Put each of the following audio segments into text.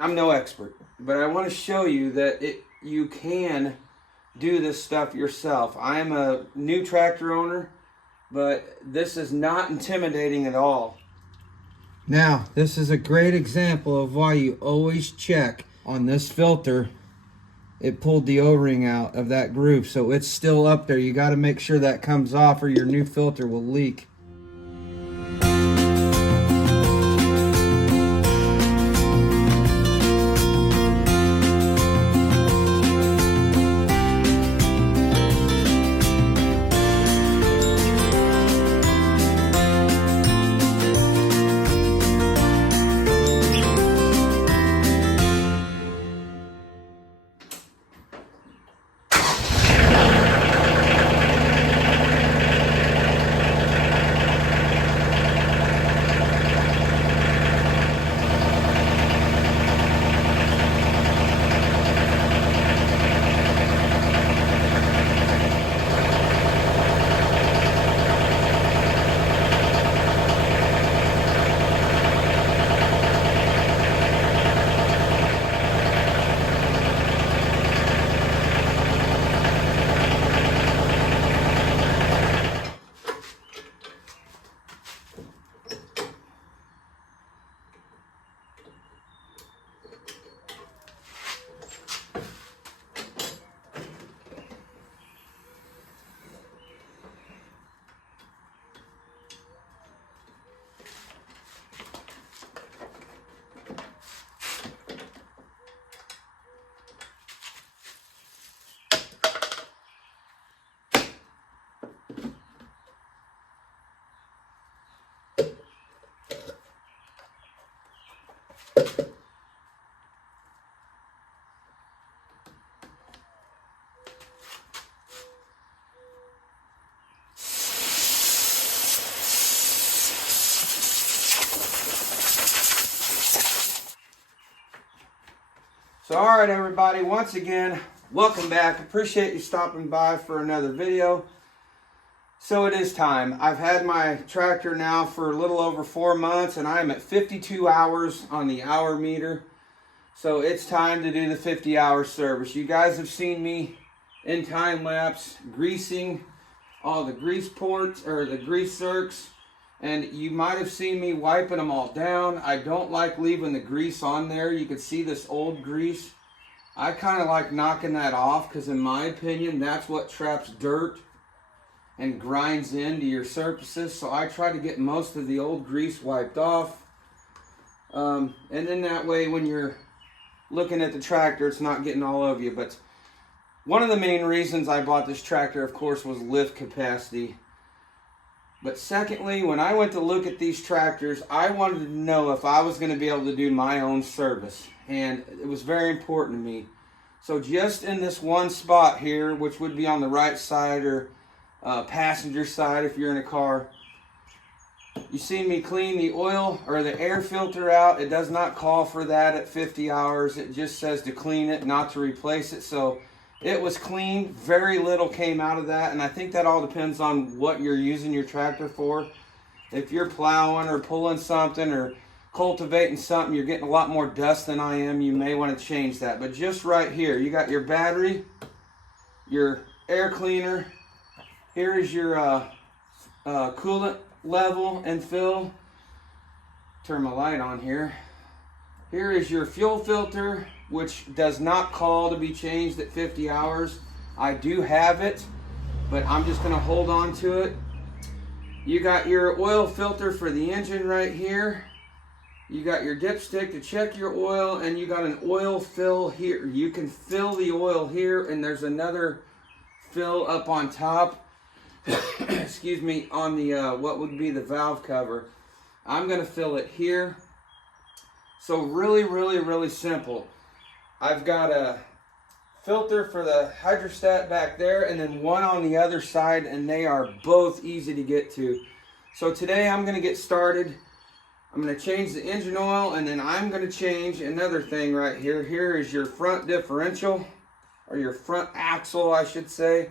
I'm no expert, but I want to show you that you can do this stuff yourself. I'm a new tractor owner, but this is not intimidating at all. Now, this is a great example of why you always check on this filter. It pulled the O-ring out of that groove, so it's still up there. You got to make sure that comes off or your new filter will leak. So all right, everybody, once again, welcome back. Appreciate you stopping by for another video. So it is time. I've had my tractor now for a little over 4 months, and I'm at 52 hours on the hour meter. So it's time to do the 50-hour service. You guys have seen me in time lapse greasing all the grease ports or the grease zerks, and you might have seen me wiping them all down. I don't like leaving the grease on there. You can see this old grease. I kind of like knocking that off because in my opinion, that's what traps dirt and grinds into your surfaces. So I try to get most of the old grease wiped off. And then that way when you're looking at the tractor, it's not getting all over you. But one of the main reasons I bought this tractor, of course, was lift capacity. But secondly, when I went to look at these tractors, I wanted to know if I was going to be able to do my own service. And it was very important to me. So just in this one spot here, which would be on the right side or passenger side if you're in a car, you see me clean the oil or the air filter out. It does not call for that at 50 hours. It just says to clean it, not to replace it. So it was clean. Very little came out of that, and I think that all depends on what you're using your tractor for. If you're plowing or pulling something or cultivating something, you're getting a lot more dust than I am, you may want to change that. But just right here, you got your battery, your air cleaner. Here is your coolant level and fill. Turn my light on here. Here is your fuel filter, which does not call to be changed at 50 hours. I do have it, but I'm just going to hold on to it. You got your oil filter for the engine right here. You got your dipstick to check your oil, and you got an oil fill here. You can fill the oil here, and there's another fill up on top. Excuse me, on the what would be the valve cover. I'm going to fill it here. So really simple. I've got a filter for the hydrostat back there and then one on the other side, and they are both easy to get to. So today I'm going to get started. I'm going to change the engine oil, and then I'm going to change another thing right here. Here is your front differential, or your front axle I should say.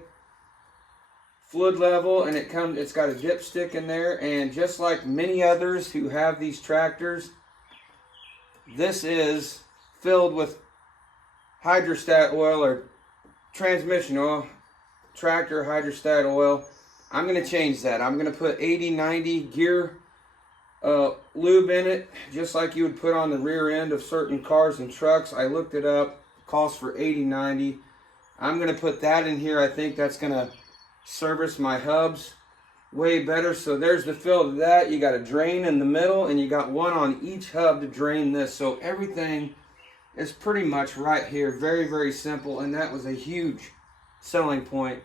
Fluid level, and it's got a dipstick in there, and just like many others who have these tractors, this is filled with hydrostat oil or transmission oil, tractor hydrostat oil. I'm going to change that. I'm going to put 80-90 gear lube in it, just like you would put on the rear end of certain cars and trucks. I looked it up. It calls for 80-90. I'm going to put that in here. I think that's going to service my hubs way better. So there's the fill to that. You got a drain in the middle, and you got one on each hub to drain this. So everything is pretty much right here. Very, very simple. And that was a huge selling point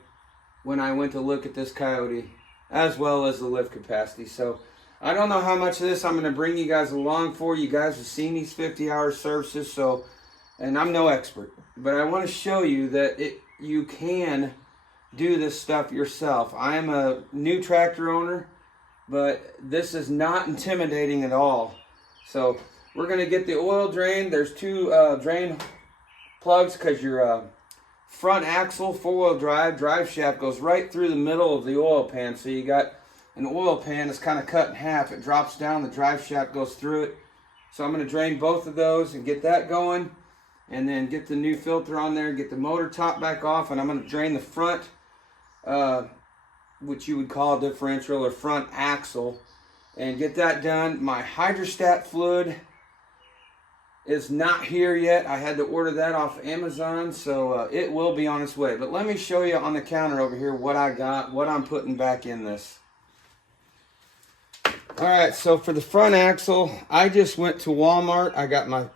when I went to look at this Kioti, as well as the lift capacity. So I don't know how much of this I'm going to bring you guys along for. You guys have seen these 50-hour services, so, and I'm no expert, but I want to show you that you can do this stuff yourself. I am a new tractor owner, but this is not intimidating at all. So we're going to get the oil drained. There's two drain plugs because your front axle, four-wheel drive shaft goes right through the middle of the oil pan. So you got an oil pan that's kind of cut in half. It drops down, the drive shaft goes through it. So I'm going to drain both of those and get that going, and then get the new filter on there, get the motor top back off, and I'm going to drain the front, which you would call a differential or front axle, and get that done. My hydrostat fluid is not here yet. I had to order that off Amazon, so it will be on its way. But let me show you on the counter over here what I got, what I'm putting back in this. Alright, so for the front axle, I just went to Walmart. I got my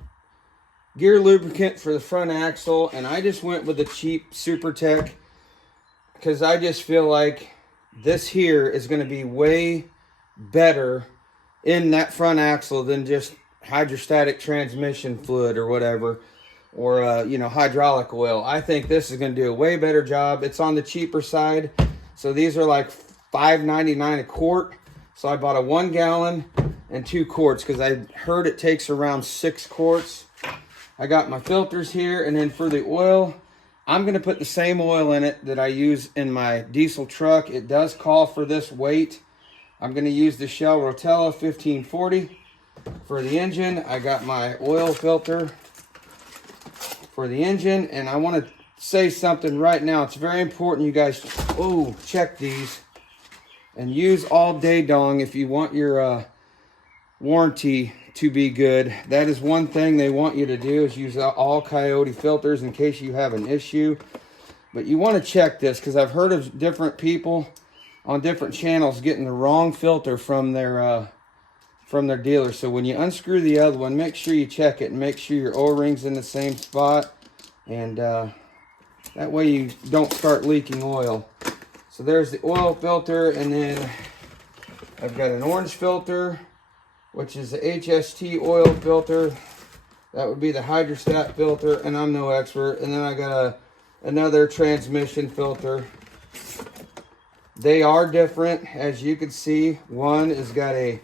gear lubricant for the front axle, and I just went with the cheap Super Tech because I just feel like this here is going to be way better in that front axle than just hydrostatic transmission fluid or whatever, or you know, hydraulic oil. I think this is going to do a way better job. It's on the cheaper side, so these are like $5.99 a quart. So I bought a 1 gallon and 2 quarts because I heard it takes around 6 quarts. I got my filters here, and then for the oil, I'm going to put the same oil in it that I use in my diesel truck. It does call for this weight. I'm going to use the Shell Rotella 1540. For the engine, I got my oil filter for the engine, and I want to say something right now. It's very important you guys check these and use all day dong if you want your warranty to be good. That is one thing they want you to do, is use all Kioti filters in case you have an issue. But you want to check this, because I've heard of different people on different channels getting the wrong filter from their dealer. So when you unscrew the other one, make sure you check it and make sure your O-ring's in the same spot, and that way you don't start leaking oil. So there's the oil filter, and then I've got an orange filter, which is the HST oil filter. That would be the hydrostat filter, and I'm no expert. And then I got another transmission filter. They are different, as you can see. One has got a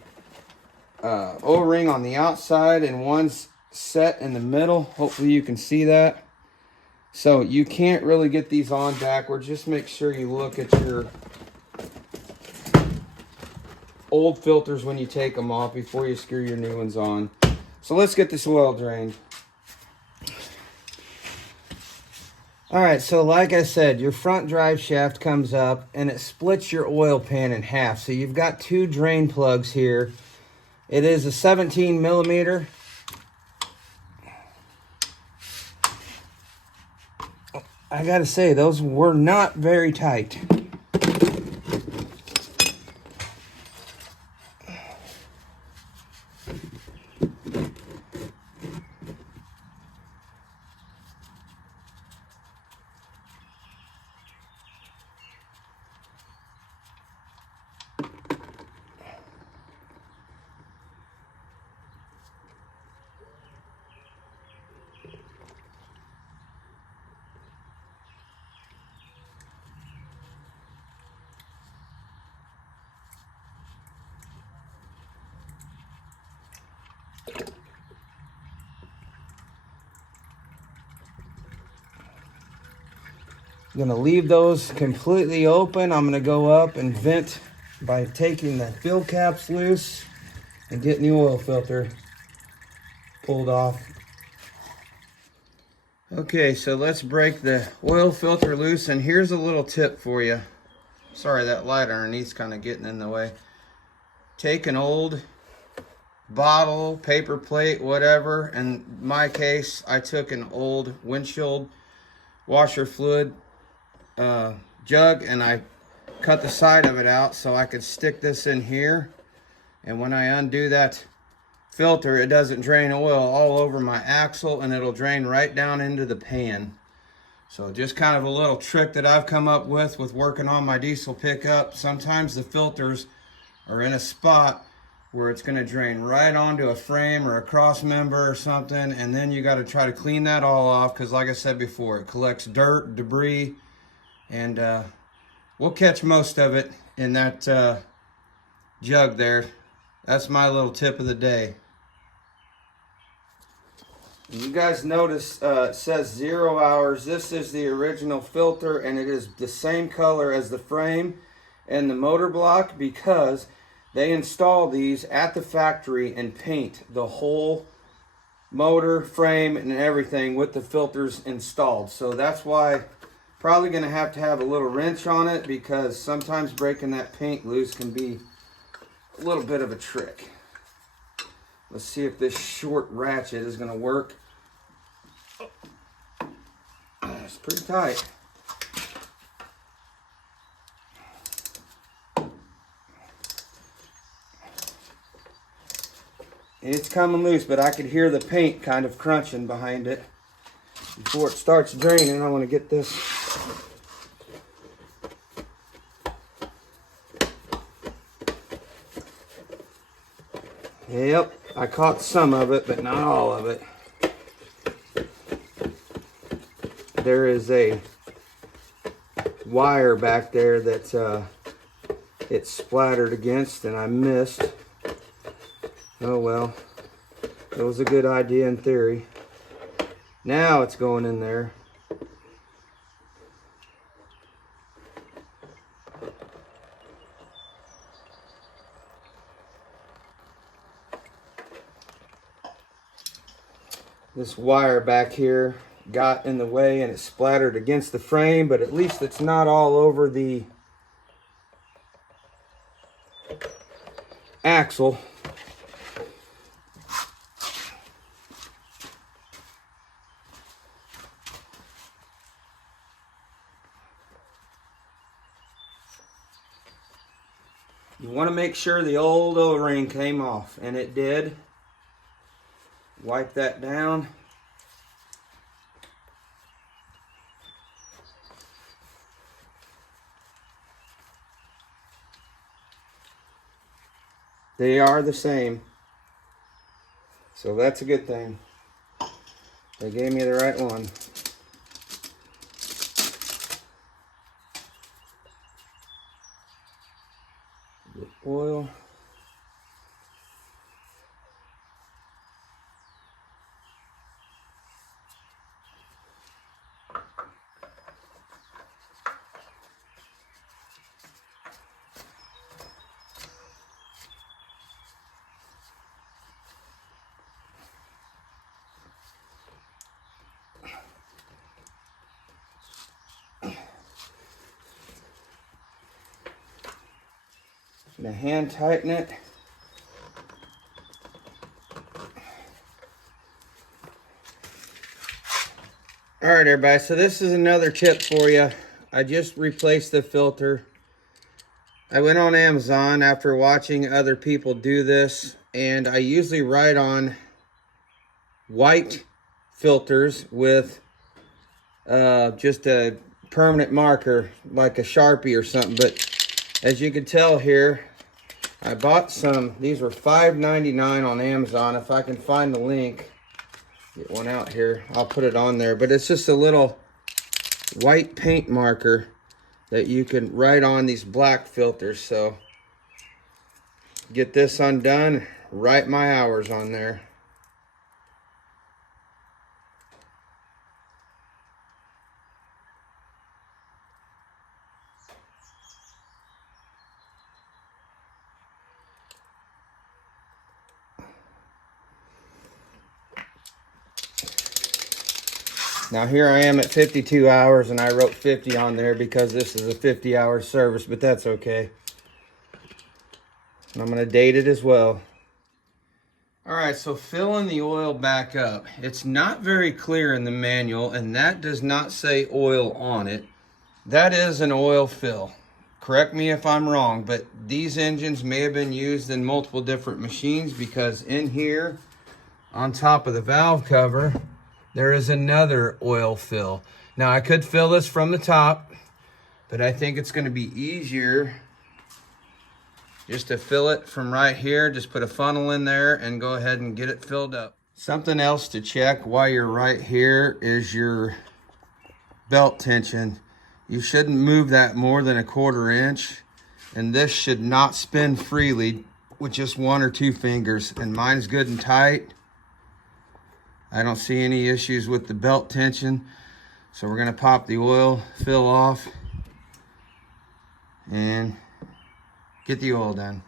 O-ring on the outside, and one's set in the middle. Hopefully you can see that. So you can't really get these on backwards. Just make sure you look at your old filters when you take them off before you screw your new ones on. So let's get this oil drained. Alright, so like I said, your front drive shaft comes up and it splits your oil pan in half. So you've got 2 drain plugs here. It is a 17 millimeter. I gotta say, those were not very tight. I'm gonna leave those completely open. I'm gonna go up and vent by taking the fill caps loose and getting the oil filter pulled off. Okay, so let's break the oil filter loose, and here's a little tip for you. Sorry, that light underneath's kind of getting in the way. Take an old bottle, paper plate, whatever. In my case, I took an old windshield washer fluid jug, and I cut the side of it out so I could stick this in here. And when I undo that filter, it doesn't drain oil all over my axle, and it'll drain right down into the pan. So just kind of a little trick that I've come up with working on my diesel pickup. Sometimes the filters are in a spot where it's going to drain right onto a frame or a cross member or something, and then you got to try to clean that all off, because like I said before, it collects dirt, debris, and we'll catch most of it in that jug there. That's my little tip of the day. You guys notice it says 0 hours. This is the original filter, and it is the same color as the frame and the motor block, because they install these at the factory and paint the whole motor, frame, and everything with the filters installed. So that's why probably going to have a little wrench on it, because sometimes breaking that paint loose can be a little bit of a trick. Let's see if this short ratchet is going to work. It's pretty tight. It's coming loose, but I could hear the paint kind of crunching behind it. Before it starts draining, I want to get this. Yep, I caught some of it, but not all of it. There is a wire back there that it splattered against, and I missed. Oh well, it was a good idea in theory. Now it's going in there. This wire back here got in the way and it splattered against the frame, but at least it's not all over the axle. You want to make sure the old O-ring came off, and it did. Wipe that down. They are the same, so that's a good thing. They gave me the right one. The oil. Gonna hand tighten it. All right, everybody, so this is another tip for you. I just replaced the filter. I went on Amazon after watching other people do this, and I usually write on white filters with just a permanent marker like a Sharpie or something. But as you can tell here, I bought some. These were $5.99 on Amazon. If I can find the link, get one out here, I'll put it on there. But it's just a little white paint marker that you can write on these black filters. So get this undone, write my hours on there. Now here I am at 52 hours and I wrote 50 on there because this is a 50-hour service, but that's okay. And I'm gonna date it as well. All right, so filling the oil back up. It's not very clear in the manual, and that does not say oil on it. That is an oil fill. Correct me if I'm wrong, but these engines may have been used in multiple different machines, because in here, on top of the valve cover, there is another oil fill. Now I could fill this from the top, but I think it's gonna be easier just to fill it from right here. Just put a funnel in there and go ahead and get it filled up. Something else to check while you're right here is your belt tension. You shouldn't move that more than 1/4 inch, and this should not spin freely with just 1 or 2 fingers, and mine's good and tight. I don't see any issues with the belt tension, so we're gonna pop the oil fill off and get the oil done.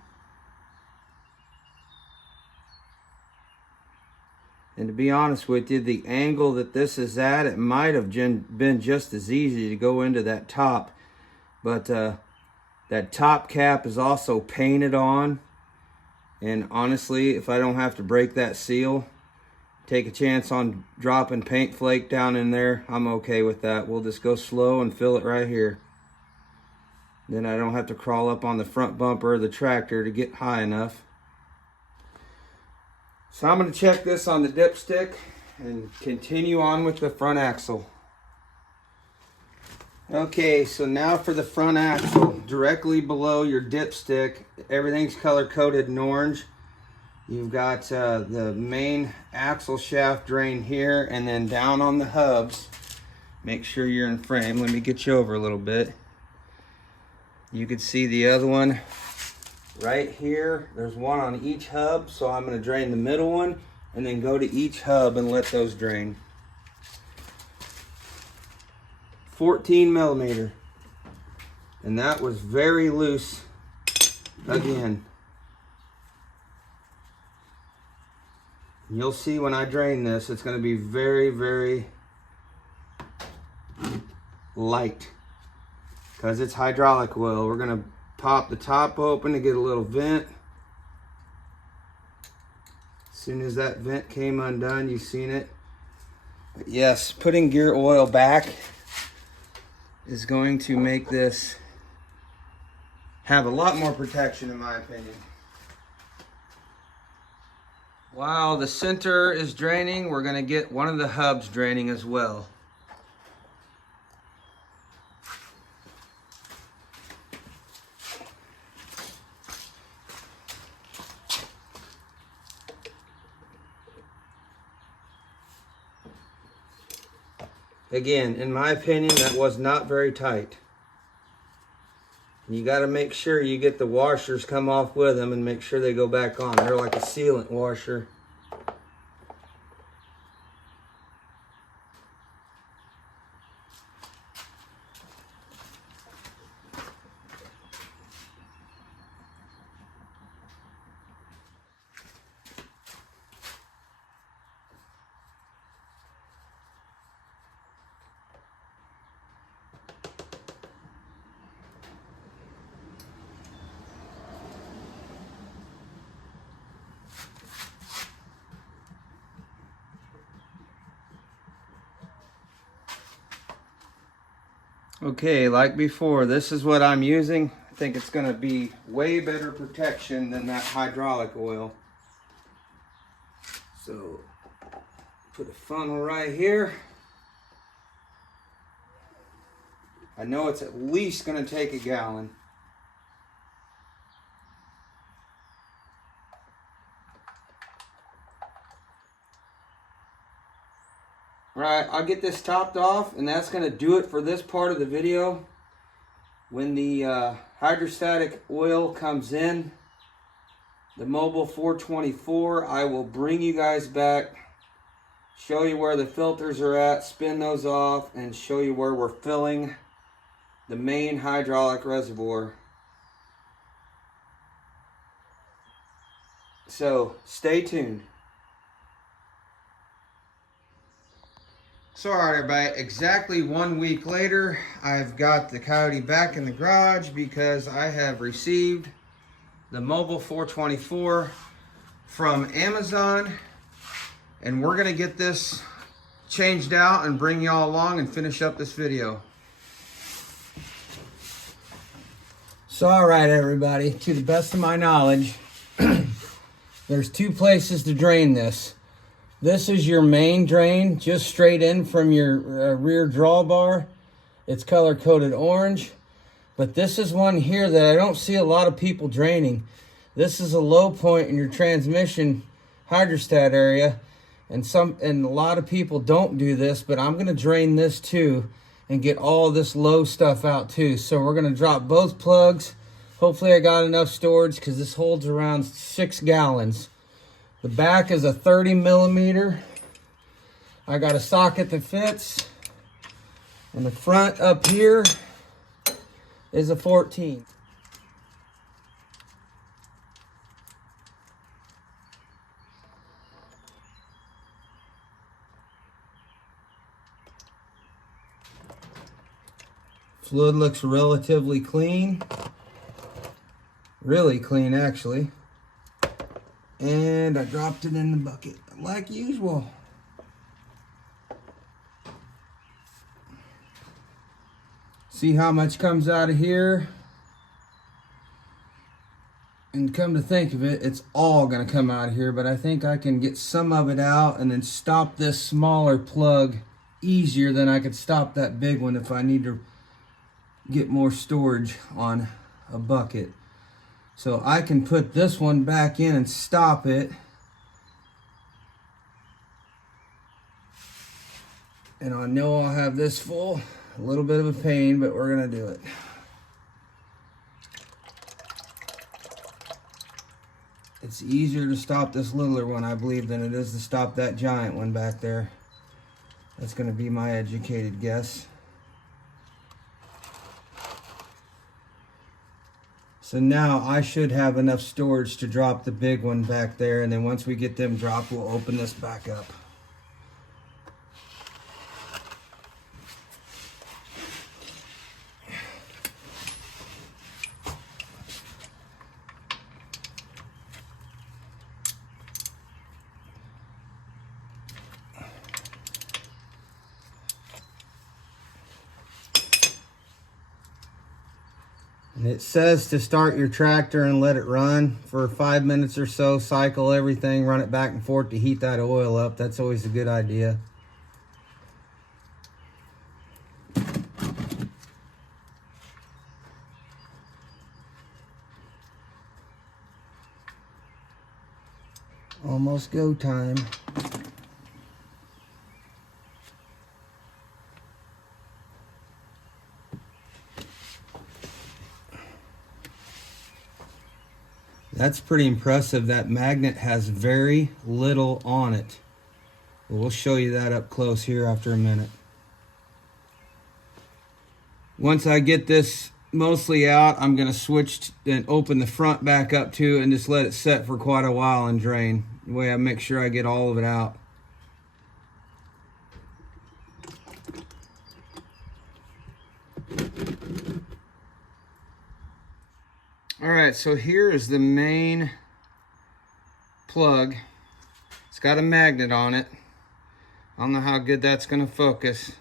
And to be honest with you, the angle that this is at, it might have been just as easy to go into that top. But that top cap is also painted on. And honestly, if I don't have to break that seal, take a chance on dropping paint flake down in there, I'm okay with that. We'll just go slow and fill it right here. Then I don't have to crawl up on the front bumper of the tractor to get high enough. So I'm going to check this on the dipstick and continue on with the front axle. Okay, so now for the front axle, directly below your dipstick, everything's color coded in orange. You've got the main axle shaft drain here, and then down on the hubs, make sure you're in frame. Let me get you over a little bit. You can see the other one right here. There's one on each hub, so I'm going to drain the middle one and then go to each hub and let those drain. 14 millimeter, and that was very loose again. You'll see when I drain this, it's going to be very, very light because it's hydraulic oil. We're going to pop the top open to get a little vent. As soon as that vent came undone, you've seen it. But yes, putting gear oil back is going to make this have a lot more protection, in my opinion. While the center is draining, we're going to get one of the hubs draining as well. Again, in my opinion, that was not very tight. You got to make sure you get the washers come off with them and make sure they go back on. They're like a sealant washer. Okay, like before, this is what I'm using. I think it's going to be way better protection than that hydraulic oil. So, put a funnel right here. I know it's at least going to take a gallon. Right, I'll get this topped off, and that's going to do it for this part of the video. When the hydrostatic oil comes in, the Mobile 424, I will bring you guys back, show you where the filters are at, spin those off, and show you where we're filling the main hydraulic reservoir. So, stay tuned. So all right, everybody, exactly 1 week later, I've got the Kioti back in the garage because I have received the Mobile 424 from Amazon, and we're gonna get this changed out and bring y'all along and finish up this video. So all right, everybody, to the best of my knowledge, there's two places to drain this. This is your main drain, just straight in from your rear drawbar. It's color-coded orange. But this is one here that I don't see a lot of people draining. This is a low point in your transmission hydrostat area. And a lot of people don't do this, but I'm going to drain this too and get all this low stuff out too. So we're going to drop both plugs. Hopefully I got enough storage because this holds around 6 gallons. The back is a 30 millimeter. I got a socket that fits. And the front up here is a 14. Fluid looks relatively clean. Really clean, actually. And I dropped it in the bucket, like usual. See how much comes out of here? And come to think of it, it's all gonna come out of here, but I think I can get some of it out and then stop this smaller plug easier than I could stop that big one if I need to get more storage on a bucket. So I can put this one back in and stop it. And I know I'll have this full. A little bit of a pain, but we're gonna do it. It's easier to stop this littler one, I believe, than it is to stop that giant one back there. That's gonna be my educated guess. So now I should have enough storage to drop the big one back there, and then once we get them dropped, we'll open this back up. And it says to start your tractor and let it run for 5 minutes or so, cycle everything, run it back and forth to heat that oil up. That's always a good idea. Almost go time. That's pretty impressive. That magnet has very little on it. We'll show you that up close here after a minute. Once I get this mostly out, I'm going to switch and open the front back up too and just let it set for quite a while and drain. The way I make sure I get all of it out. Alright, so here is the main plug. It's got a magnet on it. I don't know how good that's going to focus.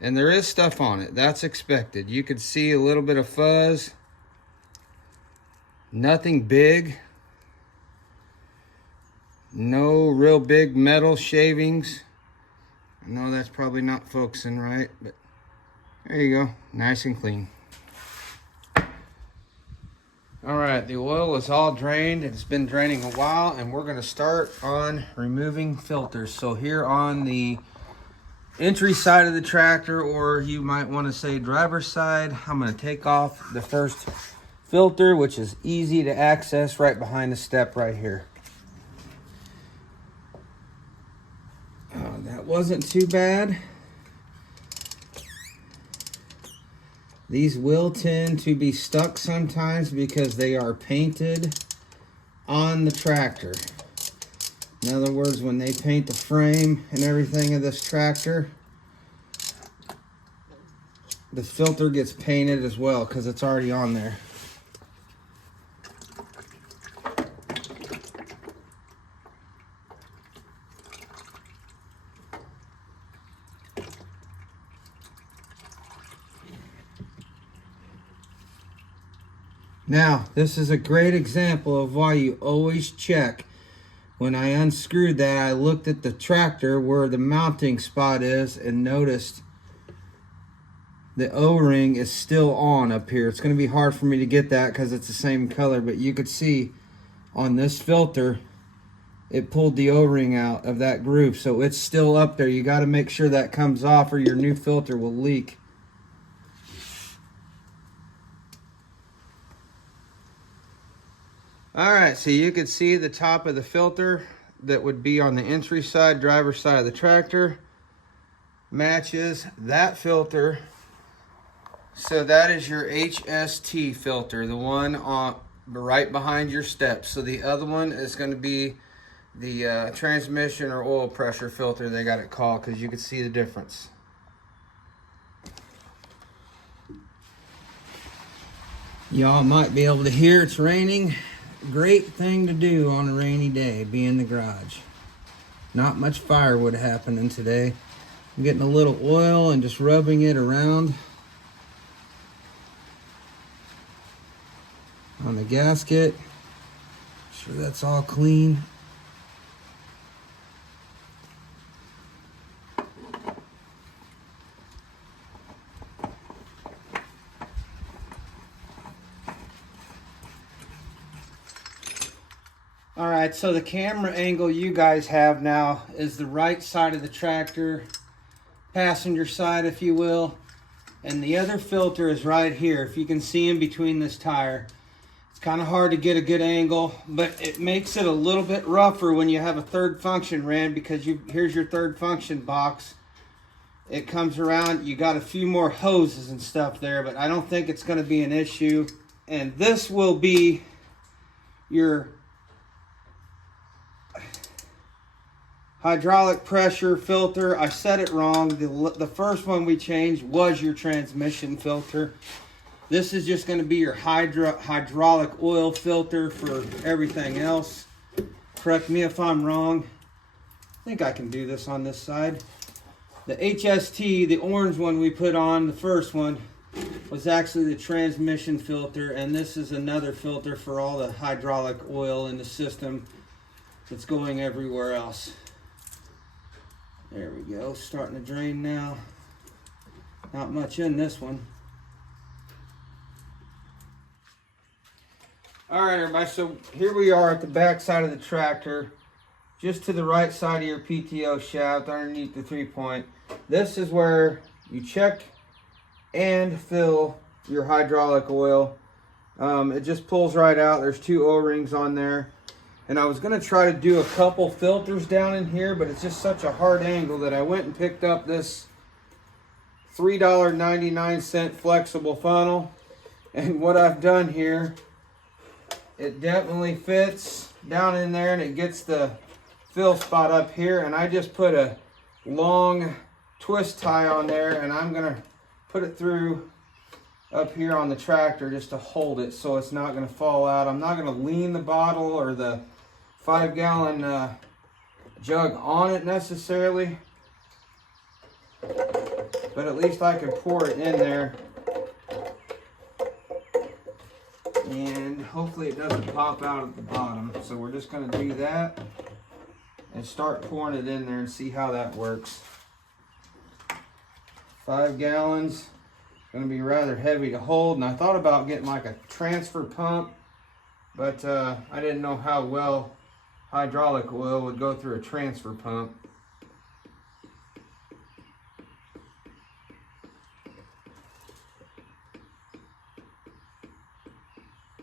And there is stuff on it. That's expected. You could see a little bit of fuzz. Nothing big. No real big metal shavings. I know that's probably not focusing right, but there you go. Nice and clean. All right, the oil is all drained. It's been draining a while, and we're gonna start on removing filters. So here on the entry side of the tractor, or you might wanna say driver's side, I'm gonna take off the first filter, which is easy to access right behind the step right here. Oh, that wasn't too bad. These will tend to be stuck sometimes because they are painted on the tractor. In other words, when they paint the frame and everything of this tractor, the filter gets painted as well because it's already on there. Now, this is a great example of why you always check. When I unscrewed that, I looked at the tractor where the mounting spot is and noticed the O-ring is still on up here. It's going to be hard for me to get that because it's the same color, but you could see on this filter, it pulled the O-ring out of that groove, so it's still up there. You got to make sure that comes off or your new filter will leak. Alright, so you can see the top of the filter that would be on the entry side, driver's side of the tractor, matches that filter. So that is your HST filter, the one on right behind your steps. So the other one is going to be the transmission or oil pressure filter, they got it called, because you can see the difference. Y'all might be able to hear it's raining. Great thing to do on a rainy day, be in the garage. Not much firewood happening today. I'm getting a little oil and just rubbing it around on the gasket. Sure that's all clean. Alright, so the camera angle you guys have now is the right side of the tractor, passenger side if you will, and the other filter is right here. If you can see in between this tire, it's kind of hard to get a good angle, but it makes it a little bit rougher when you have a third function ran, because here's your third function box. It comes around, you got a few more hoses and stuff there, but I don't think it's going to be an issue. And this will be your hydraulic pressure filter. I said it wrong. The first one we changed was your transmission filter. This is just going to be your hydraulic oil filter for everything else. Correct me if I'm wrong. I think I can do this on this side. The HST, the orange one we put on, the first one, was actually the transmission filter, and this is another filter for all the hydraulic oil in the system that's going everywhere else. There we go, starting to drain now. Not much in this one. Alright everybody, so here we are at the back side of the tractor, just to the right side of your PTO shaft underneath the 3-point. This is where you check and fill your hydraulic oil. It just pulls right out. There's 2 O-rings on there. And I was going to try to do a couple filters down in here, but it's just such a hard angle that I went and picked up this $3.99 flexible funnel. And what I've done here, it definitely fits down in there and it gets the fill spot up here. And I just put a long twist tie on there, and I'm going to put it through up here on the tractor just to hold it so it's not going to fall out. I'm not going to lean the bottle or the 5-gallon jug on it necessarily, but at least I can pour it in there and hopefully it doesn't pop out at the bottom. So we're just going to do that and start pouring it in there and see how that works. 5 gallons, going to be rather heavy to hold, and I thought about getting like a transfer pump, but I didn't know how well hydraulic oil would go through a transfer pump.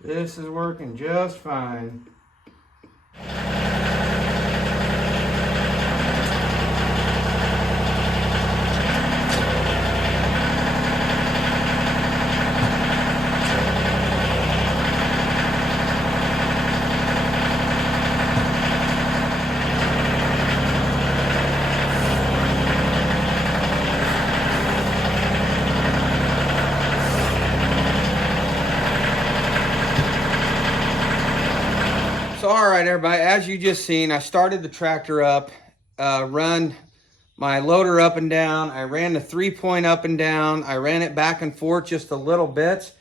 This is working just fine. right, everybody, as you just seen, I started the tractor up, run my loader up and down. I ran the 3-point up and down. I ran it back and forth just a little bit.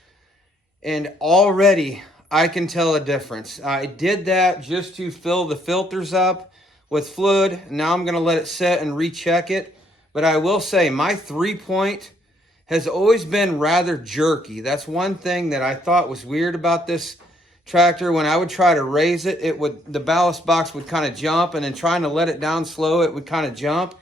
And already I can tell a difference. I did that just to fill the filters up with fluid. Now I'm going to let it set and recheck it. But I will say my 3-point has always been rather jerky. That's one thing that I thought was weird about this tractor. When I would try to raise it, the ballast box would kind of jump, and then trying to let it down slow, it would kind of jump.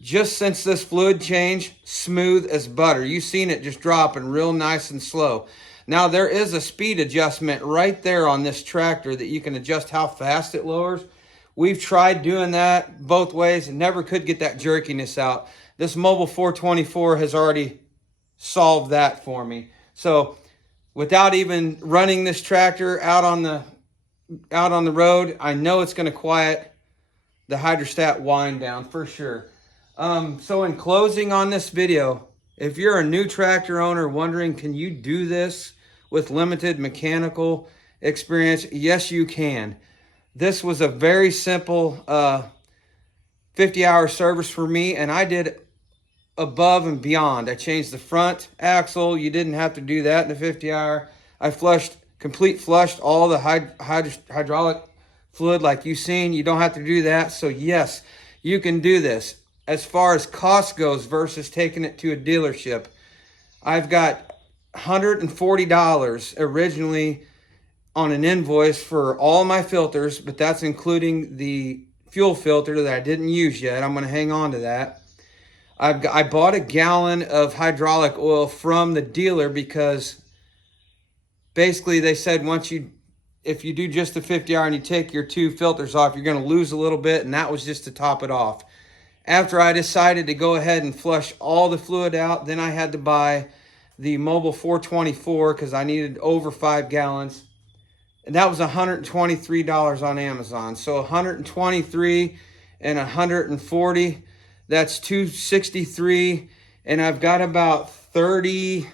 Just since this fluid change, smooth as butter. You've seen it just dropping real nice and slow. Now there is a speed adjustment right there on this tractor that you can adjust how fast it lowers. We've tried doing that both ways and never could get that jerkiness out. This Mobile 424 has already solved that for me. So without even running this tractor out on the road, I know it's going to quiet the hydrostat wind down for sure. So in closing on this video, if you're a new tractor owner wondering, can you do this with limited mechanical experience? Yes, you can. This was a very simple 50-hour service for me, and I did above and beyond. I changed the front axle. You didn't have to do that in the 50-hour. I complete flushed all the hydraulic fluid like you've seen. You don't have to do that. So yes, you can do this. As far as cost goes versus taking it to a dealership, I've got $140 originally on an invoice for all my filters, but that's including the fuel filter that I didn't use yet. I'm going to hang on to that. I bought a gallon of hydraulic oil from the dealer because basically they said if you do just the 50-hour and you take your 2 filters off, you're going to lose a little bit, and that was just to top it off. After I decided to go ahead and flush all the fluid out, then I had to buy the Mobile 424 because I needed over 5 gallons. And that was $123 on Amazon. So $123 and $140, that's $263. And I've got about $30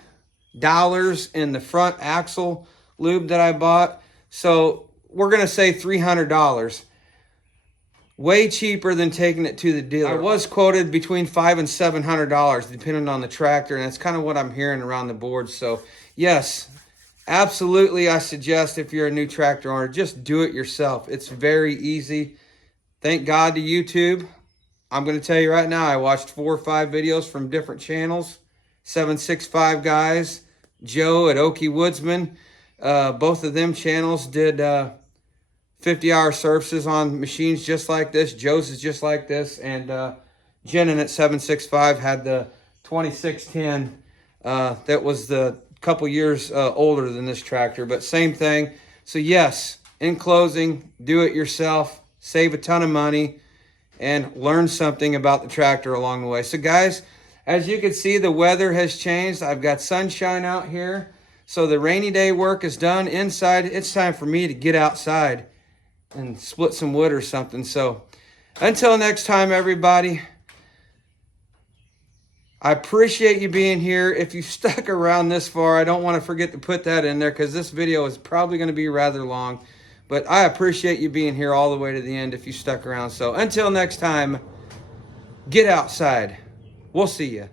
in the front axle lube that I bought. So we're going to say $300. Way cheaper than taking it to the dealer. I was quoted between $500 and $700 depending on the tractor, and that's kind of what I'm hearing around the board. So yes, absolutely, I suggest if you're a new tractor owner, just do it yourself. It's very easy. Thank God to YouTube. I'm going to tell you right now, I watched 4 or 5 videos from different channels. 765 guys, Joe at Okie Woodsman. Both of them channels did 50-hour services on machines just like this. Joe's is just like this. And Jenin at 765 had the 2610. That was the couple years older than this tractor, but same thing. So yes, in closing, do it yourself, save a ton of money, and learn something about the tractor along the way. So guys, as you can see, the weather has changed. I've got sunshine out here. So the rainy day work is done inside. It's time for me to get outside and split some wood or something. So until next time, everybody, I appreciate you being here. If you stuck around this far, I don't want to forget to put that in there because this video is probably going to be rather long. But I appreciate you being here all the way to the end if you stuck around. So until next time, get outside. We'll see you.